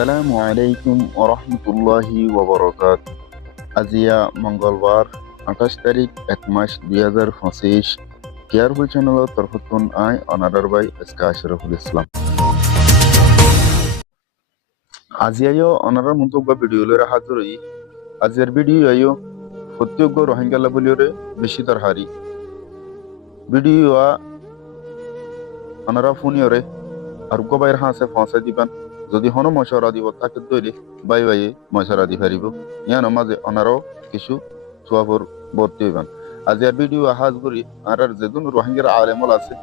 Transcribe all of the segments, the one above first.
আসসালামু আলাইকুম ওরহমতুল্লাহি ওবরকাত। আজিয়া মঙ্গলবার 28 তারিখ 1 মাস 2025 কেয়ার হুই চ্যানেল তরফতুন আই অনাডার বাই এসকা আশরাফুল ইসলাম। আজিয়ায়ো অনারার মন্তব্য ভিডিও লরে হাজরই। আজিয়ার ভিডিও আয়ো সত্যযোগ্য রোহিঙ্গা লাবলিয়রে বেশি হারি ভিডিও অনারা ফোনিয়রে আর গবাইর হাসে ফসা দিবান যদি হন মশরা দিব তাকে দইলে বাই বাই মশরা দি পারিব ইয়ান মাঝে অনারও কিছু সোয়াবর ভর্তি হইবান। আজ আর ভিডিও হাজ করি আর যেদুন রোহিঙ্গার আলেমল আছে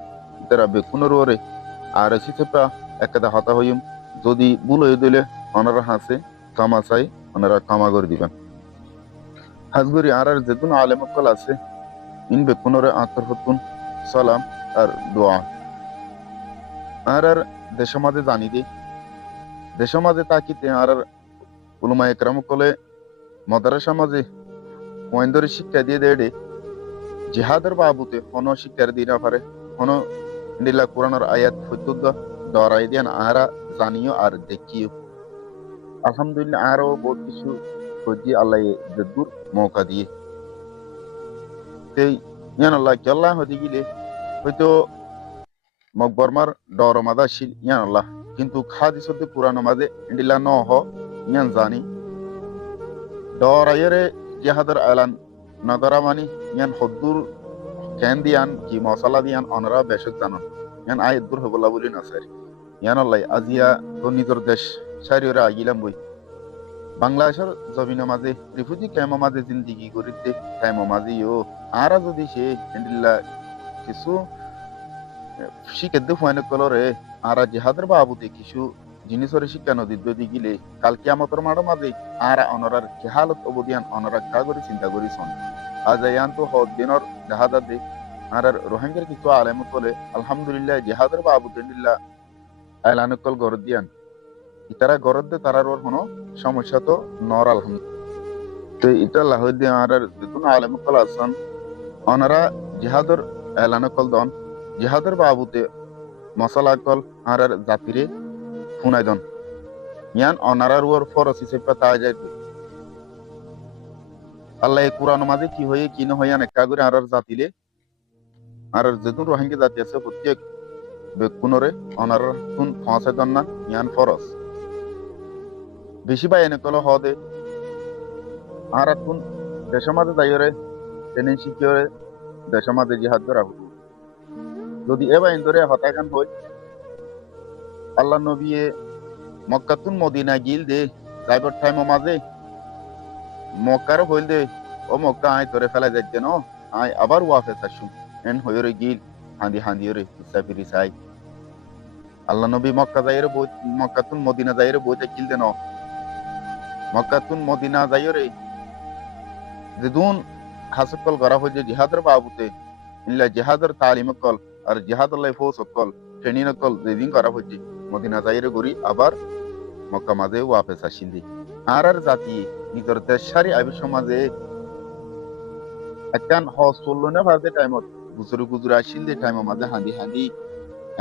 তারা বেকুনের ওরে আর সিসেপা একটা হতা হইম যদি ভুল হয়ে দিলে অনারা হাসে কামা চাই ওনারা কামা করে দিবেন। হাজ করি আর যেদুন আলেমকল আছে ইন বেকুনরে আতর হতুন সালাম আর দোয়া আর দেশের মাঝে জানি দি দেশের মাঝে তাকিতে আর উলমা একরাম কলে মাদ্রাসা মাঝে মহেন্দ্রের শিক্ষা দিয়ে দেড়ে জিহাদের বাবুতে হন শিক্ষার দিনা পারে হন নীলা কোরআনের আয়াত ফুদ্দুদ্দ ডরাই দিয়ান আরা জানিও আর দেখিও। আলহামদুলিল্লাহ আরো বহুত কিছু খুঁজি আল্লাহ দূর মৌকা দিয়ে সেই ইয়ান আল্লাহ কেল্লা হতে গেলে হয়তো মকবরমার ডর মাদা শিল ইয়ান আল্লাহ কিন্তু খাদি সদ্য কোরআন মাঝে ইন্ডিলা ন হ ইয়ান জানি ডরাইরে জিহাদের আলান নগরা মানি ইয়ান হদ্দুর কেন দিয়ান কি মশলা দিয়ান অনরা বেশক জানান ইয়ান আয় দূর হবলা বলি না স্যার ইয়ান আল্লাহ আজিয়া তো নিজের দেশ সারিওরা আগিলাম বই বাংলাদেশের জমিন মাঝে রিফিউজি ক্যাম্প মাঝে জিন্দিগি করিতে ক্যাম্প মাঝে ও আরা যদি সে ইন্ডিল্লা কিছু শিখে ফুয়ানে কলরে আরা জিহাদের বাবুতে কিছু জিনিসের শিক্ষা নদী যদি গিলে কাল কিয়ামতের মাঠে মাঝে আর অনরার কি হালত অবদিয়ান অনরা কা করে চিন্তা করিছন আজ ইয়ান তো হদ দিনর জাহাদা দে আর রোহিঙ্গার কিছু আলেম কলে আলহামদুলিল্লাহ জিহাদের বাবুতে নিল্লা আইলানকল গরদ দিয়ান ইতারা গরদ দে তারার ওর কোনো সমস্যা তো নর আলহামদুলিল্লাহ তো এটা লাহদি আর যেতুন আলেম কল আছেন অনারা জিহাদের আইলানকল দন জিহাদের বাবুতে মশলা কল আর জাতিরে ফুনাই দন ইয়ান অনারার ওর ফরস হিসেবে তা যায় আল্লাহ কোরআন মাঝে কি হয়ে কি না হয়ে একা করে আর জাতিলে আর যেতুন রোহিঙ্গা জাতি আছে প্রত্যেক বেকুনরে অনার তুন ফসে দন না ইয়ান ফরস বেশি বাই এনে কল হদে আর তুন দেশের মাঝে যাইরে ট্রেনিং শিখিয়ে দেশের মাঝে জিহাদ করা হতো যদি এবার ইন্দোরে হতাকান হই আল্লাহ নবী মক্কাতুন মদিনা গিল দে যাইবার টাইম মাঝে মক্কারও হইল দে ও মক্কা আয় তোরে ফেলা যাচ্ছে ন আয় আবার ওয়াফেস আসু এন হইরে গিল হাঁদি হাঁদি রে ইসাফিরি সাই আল্লাহ নবী মক্কা যাইরে বই মক্কাতুন মদিনা যাইরে বইতে কিল দে ন মক্কাতুন মদিনা যাইরে যেদুন খাসকল করা হয়েছে জিহাদের বাবুতে ইনলা জিহাদের তালিম কল আর জিহাদ আল্লাহ ফৌজ কল ট্রেনিং কল যেদিন করা হয়েছে মদিনা যাইরে গড়ি আবার মক্কা মাঝে ওয়াফেস আসিলি আর জাতি নিজের দেশ সারি আবি সমাজে একখান হজ চললো না ভাজে টাইমত গুজরে গুজরে আসিল টাইম মাঝে হাঁদি হাঁদি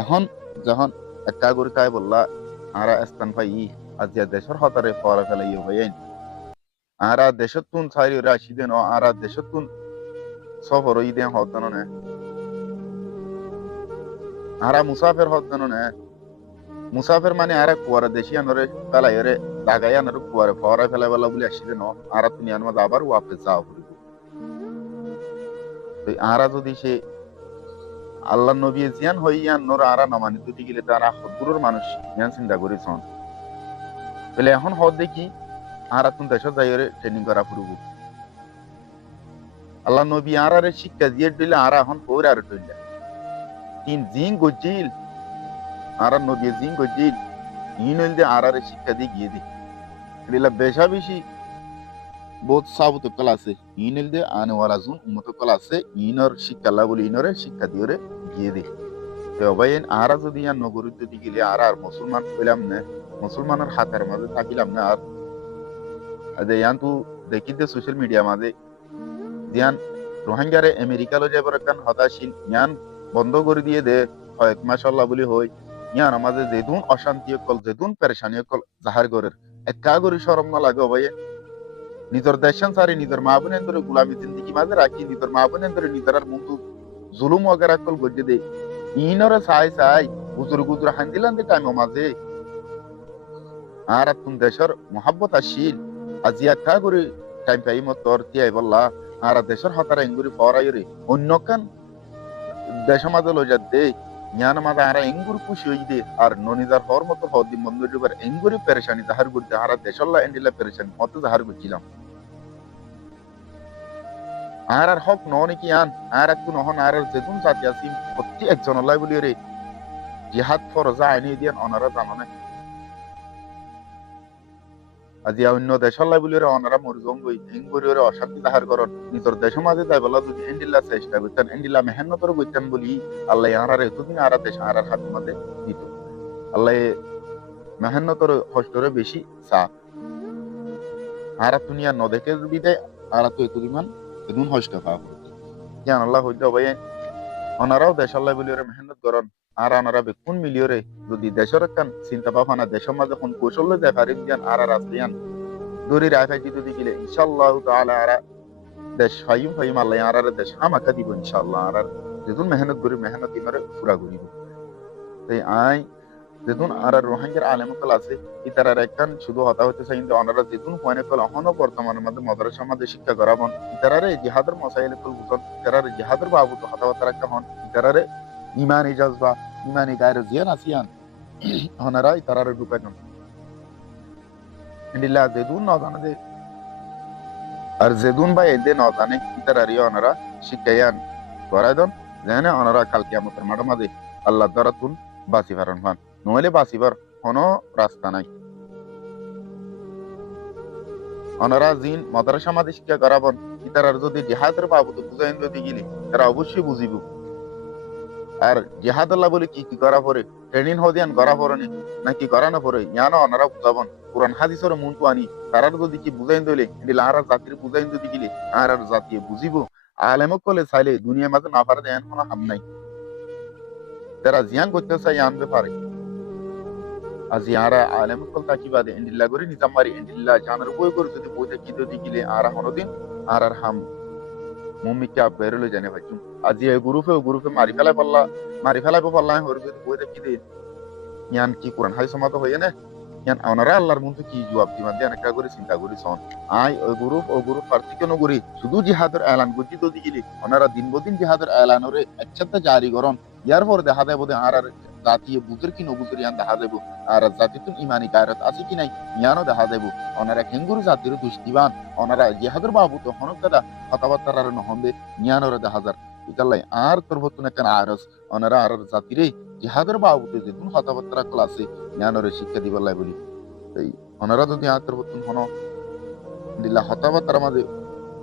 এখন যখন একা করে কায় বললা আরা স্থান পাই আজিয়া দেশের হতারে ফরা ফেলাই হইন আরা দেশত তুন ছাড়ি আসি দেন আরা দেশত তুন সফর ই দেন হদ জানো না আরা মুসাফের হদ জানো না মুসাফের মানে আরা কুয়ারা দেশি আনরে ফেলাই রে দাগাই আনরে কুয়ারে ফরা ফেলাই বলা বলে আসি দেন আরা তুমি আনমা আবার ওয়াপে যাও আরা যদি সে আল্লাহ নবী জিয়ান হইয়ান নর আরা নামানি যদি গেলে তারা হদুরের মানুষ ইয়ান চিন্তা করেছন বলে এখন হদ দেখি আরা তুন দেশ যাইরে ট্রেনিং করা ফুরব আল্লাহ নবী আরারে শিক্ষা দিয়ে দিলে আরা এখন পৌরে আর টইলা তিন জিং গজিল আরা নবী জিং গজিল ইন হইল দে আরারে শিক্ষা দিয়ে গিয়ে দি দিলা বেশা বেশি বহুত সাবুত কল আছে ইনল দে আনে ওয়ালা জুন উম্মত কল আছে ইনর শিক্ষা লা বলি ইনরে শিক্ষা দিওরে গিয়ে দে তো ভাইন আরা যদি ইয়ান নগরীত যদি গেলে আর মুসলমান পেলাম না মুসলমানের হাতের মাঝে থাকিলাম না আর আজ ইয়ান তু দেখিতে সোশ্যাল মিডিয়া মাঝে জিয়ান রোহিঙ্গারে আমেরিকা লো যাবার কান হতাশীল ইয়ান বন্ধ করে দিয়ে দে হয় মাশাআল্লাহ বলি হই ইয়ান মাঝে যেদুন অশান্তি কল যেদুন পেরেশানি কল জাহার গরের একা গরি শরম না লাগে ভাই নিজের দেশান সারি নিজের মা বোনের ধরে গুলামি জিন্দিগি মাঝে রাখি নিজের মা বোনের ধরে নিজের মুন্ডু জুলুম ওগেরা কল গজ্জে দে ইনরে সাই সাই গুজুর গুজুর হান্দিলান দে টাইম মাঝে আর তুম দেশের মোহাব্বত আসিল আজি একা গরি টাইম পাই মতর তিয়াই বললা আর দেশের হতারা এঙ্গুরি ফরাইরে অন্য কান দেশ মাঝে লজার দে জ্ঞান মাঝে আরা এঙ্গুর খুশি হই দে আর ননিজার হর মতো হদি মন্দির এঙ্গুরি পেরেশানি জাহার করতে আরা দেশল্লা এন্ডিলা পেরেশানি মত জাহার করছিলাম আর হক ননি কি আন আর একটু নহন আর যেগুন জাতি আছি প্রতি একজন লাই বলি রে জিহাদ ফরজা আইনি দিয়ান অনারা জানো না আজি অন্য দেশর লাই বলি রে অনারা মরজং গই এঙ্গুরি রে অশান্তি জাহার করন নিজের দেশ মাঝে যাই বলা যদি এন্ডিলা চেষ্টা করতেন এন্ডিলা মেহনতর করতেন বলি আল্লাহ আনার এতদিন আর দেশ আর হাত মাঝে দিত আল্লাহ মেহনতর কষ্টরে বেশি চা আর দুনিয়া ন দেখে বিদায় আর তো এতদিন এদুন কষ্ট পাওয়া জ্ঞান আল্লাহ হইতে ভাই ওনারাও দেশ আল্লাহ বলি ওরে মেহনত করন আর ওনারা বেকুন মিলিয়রে যদি দেশের কান চিন্তা ভাবনা দেশের মাঝে কোন কৌশল যায় পারিম জ্ঞান আর আসলিয়ান দূরে রাখাই যদি গেলে ইনশাআল্লাহ তাআলা আর দেশ ফাইম ফাইম আল্লাহ আর দেশ আমাকে দিব ইনশাআল্লাহ আর যেদিন মেহনত করি মেহনত ইমারে পুরা করিব তাই আই যেদিন আর রোহিঙ্গার আলেমকল আছে ইতারার একখান শুধু হতা হতে চাই কিন্তু ওনারা যেদিন পয়নে কল এখনো বর্তমানের মধ্যে মাদ্রাসা মাঝে শিক্ষা করাবন ইতারারে জিহাদের মশাইল কল বুঝন ইতারারে জিহাদের বাবু তো হতাবার্তা রাখা হন ইতারারে ইমানি জজবা ইমানি গায়ের জিয়ান আসিয়ান ওনারা ইতারারে ঢুকাইন ইন্ডিল্লা যেদিন ন জানে যে আর যেদিন বা এদে ন জানে ইতারারি ওনারা শিক্ষায়ান করাই দন যেন ওনারা কালকে আমাদের মাঠে মাঝে আল্লাহ দ্বারা তুন বাঁচি ফারন ফান নইলে বাঁচিবার কোনো রাস্তা নাই ওনারা জিন মাদ্রাসা মাঝে শিক্ষা করাবন ইতারার যদি জিহাদের বাবদ বুঝাইন যদি গেলি তারা অবশ্যই বুঝিব আর জিহাদ আল্লাহ বলে কি কি করা পরে ট্রেনিং হদিয়ান করা পরে নাকি করানো পরে ইয়ানো ওনারা বুঝাবন কোরআন হাদিসের মূল আনি তারার যদি কি বুঝাইন দিলে এদিল আর জাতির বুঝাইন যদি গেলি আর জাতি বুঝিব আলেমক কলে চাইলে দুনিয়ার মাঝে না পারে দেন কোনো হাম নাই তারা জিয়ান করতে চাই আনতে পারে আজি আরা আলেম কল তাকিবাদে এন্ডিল্লা গরি নিজাম মারি এন্ডিল্লা জানার বই করে যদি বইতে কি যদি গিলে আরা হনদিন আর হাম মুম্মি কে বেরলে জানে ভাইচুম আজি এই গ্রুপে মারি ফেলাই পাল্লা হর যদি বইতে কি দে ইয়ান কি কোরআন হাই সমাত হইয়ে না ইয়ান ওনারা আল্লাহর মধ্যে কি জবাব দিবেন দেন একটা করে চিন্তা করি সন আই ওই গ্রুপ পার্থক্য নগরি শুধু জিহাদের এলান করছি যদি গিলি ওনারা দিন বদিন জিহাদের এলানরে একসাথে জারি করন ইয়ার পর দেখা দেব আর জাতি বুঝের কি নবুজের ইয়ান দেখা দেব আর জাতি তো ইমানি গায়রত আছে কি নাই ইয়ানও দেখা দেব ওনারা কেঙ্গুরু জাতির দুষ্টিবান ওনারা জিহাদের বাবু তো হনক দাদা কথাবার্তার আর নহন্দে ইয়ানোরে দেখা যার ইতালাই আর তোর হতো না কেন আরস ওনারা আর জাতিরে জিহাদের বাবুতে যে কোন কথাবার্তা কল আছে ইয়ানোরে শিক্ষা দিবার লাই বলি এই ওনারা যদি আর তোর হতো হন দিল্লা কথাবার্তার মাঝে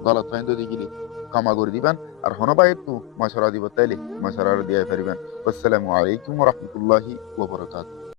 গলত ফাইন যদি গিলি ক্ষমা করে দিবেন আর হনবাই একটু মশারা দিব তাইলে মশারা দিয়ে ফেরিবেন আসসালামু আলাইকুম ওয়া রাহমাতুল্লাহি ওয়া বারাকাতুহু